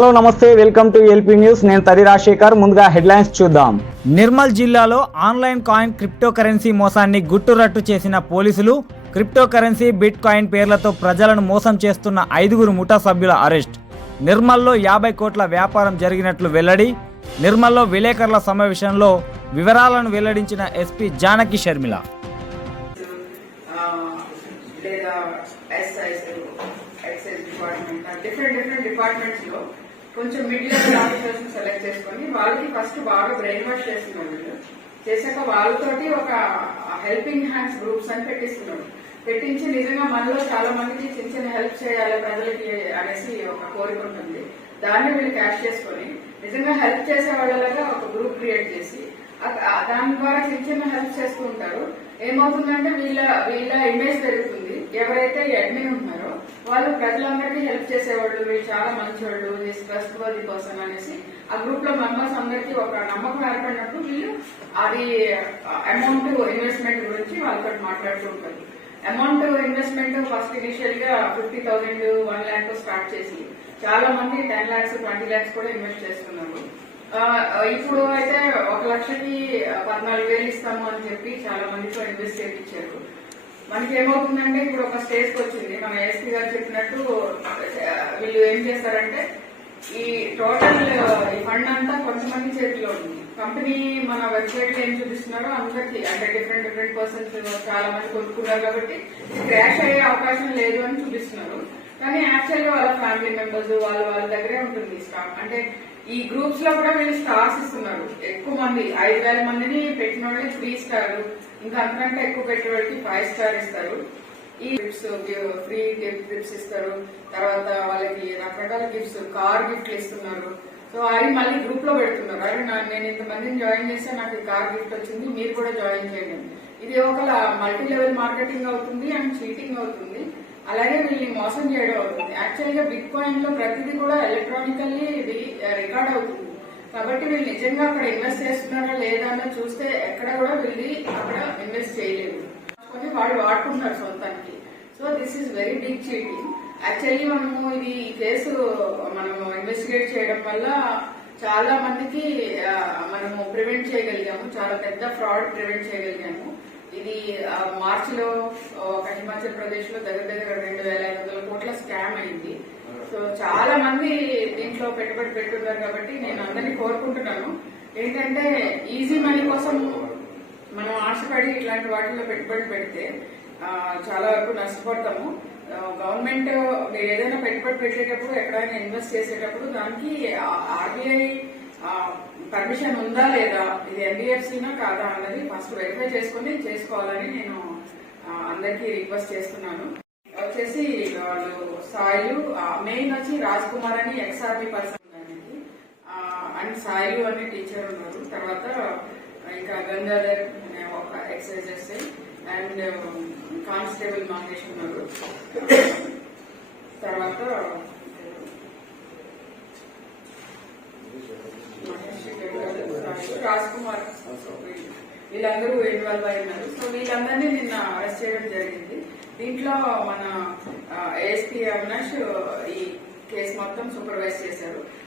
Hello నమస్తే, welcome to LP news. నేను తరి రాజశేఖర్. ముందుగా హెడ్లైన్స్ చూద్దాం. నిర్మల్ జిల్లాలో ఆన్లైన్ కాయిన్ క్రిప్టో కరెన్సీ మోసాన్ని గుట్టురట్టు చేసిన పోలీసులు. క్రిప్టో కరెన్సీ బిట్ కాయిన్ పేర్లతో ప్రజలను మోసం చేస్తున్న 5 ముఠా సభ్యుల అరెస్ట్. నిర్మల్లో 50 కోట్ల వ్యాపారం జరిగినట్లు వెల్లడి. నిర్మల్లో విలేకరుల సమావేశంలో వివరాలను వెల్లడించిన SP Janaki Sharmila. Different departments లో కొంచెం మిడిల్ లెవెల్ ఆఫీసర్స్ సెలెక్ట్ చేసుకుని వాళ్ళకి ఫస్ట్ బాగా బ్రెయిన్ వాష్ చేస్తున్నారు. వీళ్ళు చేశాక వాళ్ళతోటి ఒక హెల్పింగ్ హ్యాండ్స్ గ్రూప్స్ అని పెట్టించి నిజంగా మనలో చాలా మందికి చిన్న చిన్న హెల్ప్ చేయాలి ప్రజలకి అనేసి ఒక కోరిక ఉంటుంది. దాన్ని వీళ్ళు క్యాష్ చేసుకుని నిజంగా హెల్ప్ చేసే వాళ్ళలాగా ఒక గ్రూప్ క్రియేట్ చేసి దాని ద్వారా చిన్న చిన్న హెల్ప్ చేస్తూ ఉంటారు. ఏమవుతుందంటే వీళ్ళ ఇమేజ్ పెరుగుతుంది. ఎవరైతే అడ్మిన్ ఉన్నారో వాళ్ళు ప్రజలందరికీ హెల్ప్ చేసేవాళ్ళు, వీళ్ళు చాలా మంచి వాళ్ళు, ట్రస్ట్ వర్ది పర్సన్ అనేసి ఆ గ్రూప్ లో మెంబర్స్ అందరికీ ఒక నమ్మకం ఏర్పడినప్పుడు వీళ్ళు అది అమౌంట్ ఇన్వెస్ట్మెంట్ గురించి వాళ్ళతో మాట్లాడుతూ ఉంటారు. అమౌంట్ ఇన్వెస్ట్మెంట్ ఫస్ట్ ఇనిషియల్ గా 50,000, 1 lakh స్టార్ట్ చేసి చాలా మంది 10 lakhs, 20 lakhs కూడా ఇన్వెస్ట్ చేస్తున్నారు. ఇప్పుడు అయితే 1 లక్షకి 14,000 ఇస్తాము అని చెప్పి చాలా మందితో ఇన్వెస్ట్ చేయించారు. మనకి ఏమవుతుందంటే ఇప్పుడు ఒక స్టేజ్ కి వచ్చింది. మన ఎస్పీ గారు చెప్పినట్టు వీళ్ళు ఏం చేస్తారంటే ఈ టోటల్ ఈ ఫండ్ అంతా కొంతమంది చేతిలో ఉంది. కంపెనీ మన వెబ్సైట్ లో ఏం చూపిస్తున్నారో అందరికి అంటే డిఫరెంట్ పర్సన్స్ చాలా మంది కొనుక్కున్నారు కాబట్టి క్రాష్ అయ్యే అవకాశం లేదు అని చూపిస్తున్నారు. కానీ యాక్చువల్ గా వాళ్ళ ఫ్యామిలీ మెంబర్స్ వాళ్ళ దగ్గరే ఉంటుంది స్టాక్. అంటే ఈ గ్రూప్స్ లో కూడా వీళ్ళు స్టార్స్ ఇస్తున్నారు. ఎక్కువ మంది 5,000 మందిని పెట్టిన వాళ్ళకి 3 స్టార్, ఇంకా అంతకంటే ఎక్కువ పెట్టే వాళ్ళకి 5 స్టార్ ఇస్తారు. ఈ గిఫ్ట్స్ ఫ్రీ గిఫ్ట్స్ ఇస్తారు. తర్వాత వాళ్ళకి రకరకాల గిఫ్ట్స్, కార్ గిఫ్ట్లు ఇస్తున్నారు. సో అవి మళ్ళీ గ్రూప్ లో పెడుతున్నారు. అరే నేను ఇంతమందిని జాయిన్ చేస్తే నాకు కార్ గిఫ్ట్ వచ్చింది, మీరు కూడా జాయిన్ చేయండి. ఇది ఒక మల్టీ లెవెల్ మార్కెటింగ్ అవుతుంది అండ్ చీటింగ్ అవుతుంది. అలాగే వీళ్ళని మోసం చేయడం అవుతుంది. యాక్చువల్ గా బిట్ కాయిన్ లో ప్రతిదీ కూడా ఎలక్ట్రానికల్లీ రికార్డ్ అవుతుంది. కాబట్టి వీళ్ళు నిజంగా అక్కడ ఇన్వెస్ట్ చేస్తున్నారా లేదా అన్నది చూస్తే ఎక్కడ కూడా వీళ్ళు అక్కడ ఇన్వెస్ట్ చేయలేదు. వాళ్ళు వాడుకుంటున్నారు సొంతానికి. So this is very big cheating. Actually మనము ఈ కేసు మనము ఇన్వెస్టిగేట్ చేయడం వల్ల చాలా మందికి మనము ప్రివెంట్ చేయగలిగాము. చాలా పెద్ద ఫ్రాడ్ ప్రివెంట్ చేయగలిగాము. ఇది మార్చి లో ఒక హిమాచల్ ప్రదేశ్ లో దగ్గర 2,500 కోట్ల స్కామ్ అయింది. సో చాలా మంది దీంట్లో పెట్టుబడి పెట్టున్నారు. కాబట్టి నేను అందరినీ కోరుకుంటున్నాను ఏంటంటే ఈజీ మనీ కోసం మనం ఆశపడి ఇట్లాంటి వాటిల్లో పెట్టుబడి పెడితే చాలా వరకు నష్టపడతాము. గవర్నమెంట్ మీరు ఏదైనా పెట్టుబడి పెట్టేటప్పుడు ఎక్కడైనా ఇన్వెస్ట్ చేసేటప్పుడు దానికి ఆర్బీఐ పర్మిషన్ ఉందా లేదా, ఇది ఎన్బిఎఫ్సినా కాదా అన్నది ఫస్ట్ వెరిఫై చేసుకుని చేసుకోవాలని నేను అందరికీ రిక్వెస్ట్ చేస్తున్నాను. వచ్చేసి వాళ్ళు సాయిలు, మెయిన్ వచ్చి రాజ్ కుమార్ అని ఎక్స్ఆర్మీ పర్సన్ అండ్ సాయిలు అనే టీచర్ ఉన్నారు. తర్వాత ఇంకా గంగాధర్ ఒక ఎక్సైజ్ అండ్ కానిస్టేబుల్ మహేష్ ఉన్నారు. తర్వాత రాజ్ కుమార్ వీళ్ళందరూ ఇన్వాల్వ్ అయి ఉన్నారు. సో వీళ్ళందరినీ నిన్న అరెస్ట్ చేయడం జరిగింది. దీంట్లో మన ఏఎస్పీ అవినాష్ ఈ కేసు మొత్తం సూపర్వైజ్ చేశారు.